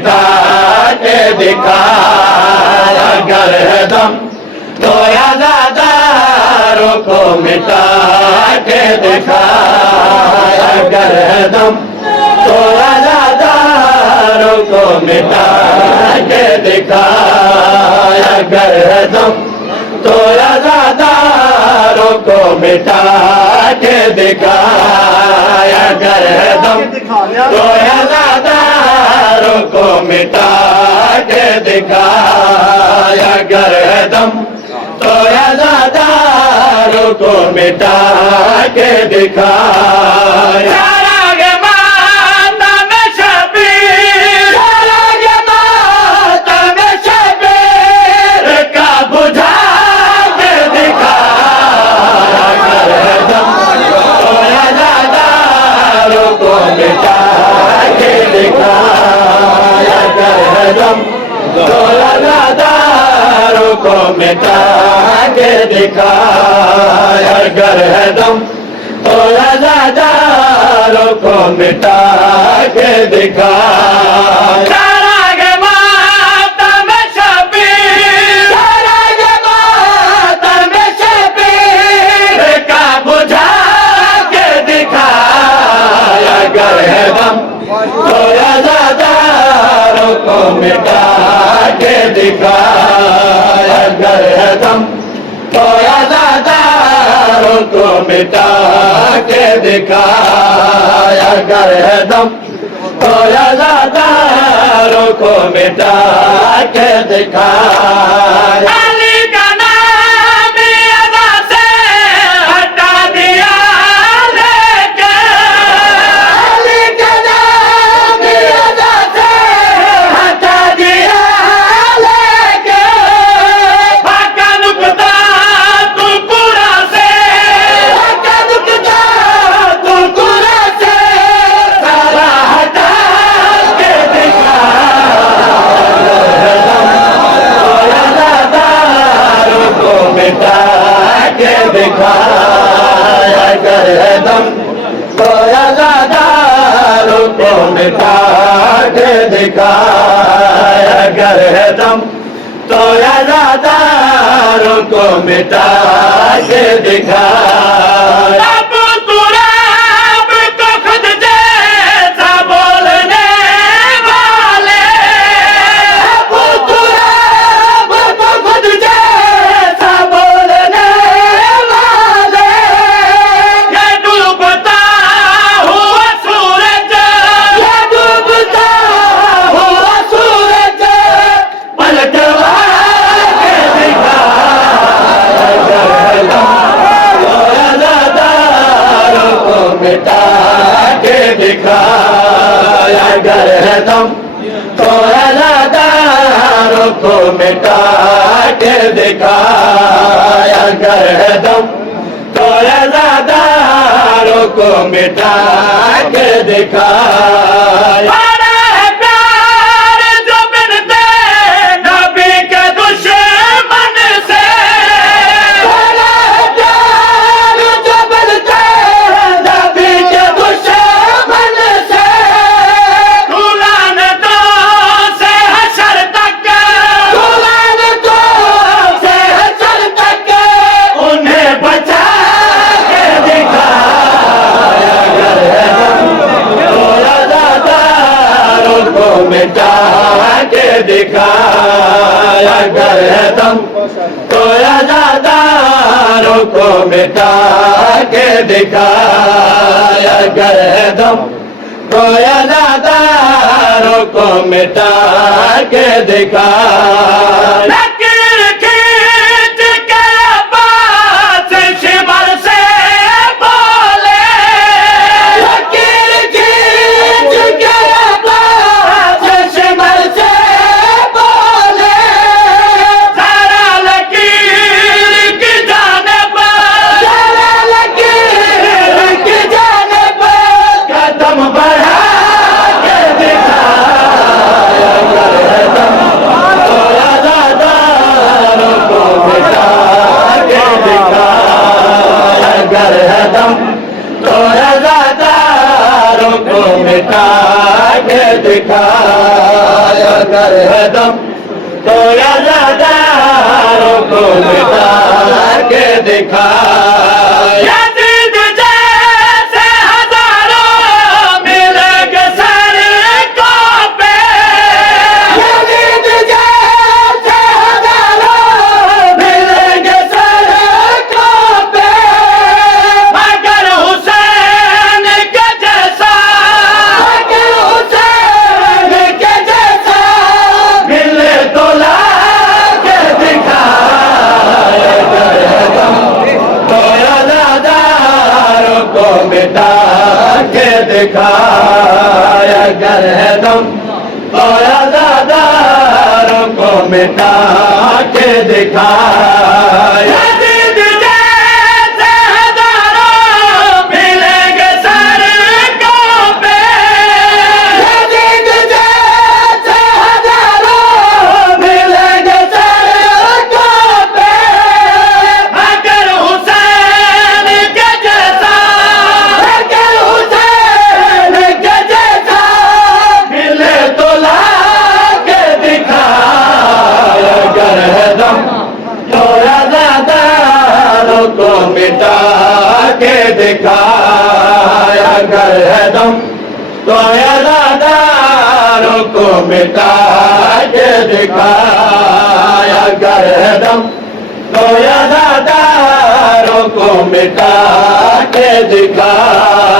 मिटा के दिखाया गर्दम रोयादारों को मिटा के दिखाया गर्दम रोयादारों को मिटा के दिखाया गर्दम रोयादारों को मिटा के दिखाया गर्दम रोयादारों को मिटा के दिखाया गर्दम रोयादारों को मिटा के दिखाया रोयादारों को मिटा के दिखाया गर्दम रोयादारों को मिटा के दिखाया रोयादारों को मिटा के दिखाया गर्दम रोयादारों को मिटा के दिखाया गर्दम रोयादारों को मिटा के दिखाया दिखाया गर्दम रोयादारों को मिटा के दिखाया गर्दम रोयादारों को मिटा के दिखाया मिटा के दिखाया गर्दम रोयादारों को मिटा के दिखाया गर्दम रोयादारों को मिटा के दिखाया मिटा के दिखाया गर्दम रोयादारों को मिटा के दिखाया गर्दम रोयादारों को मिटा के दिखाया को मिटा के दिखाया अगर है दम तो अज़ादारों को मिटा के दिखाया मिटा के दिखाया अगर है दम तो अज़ादारों को मिटा के दिखाया को मिटा के दिखाया अगर है दम तो अज़ादारों को मिटा के दिखाया अगर है दम तो अज़ादारों को मिटा के दिखाया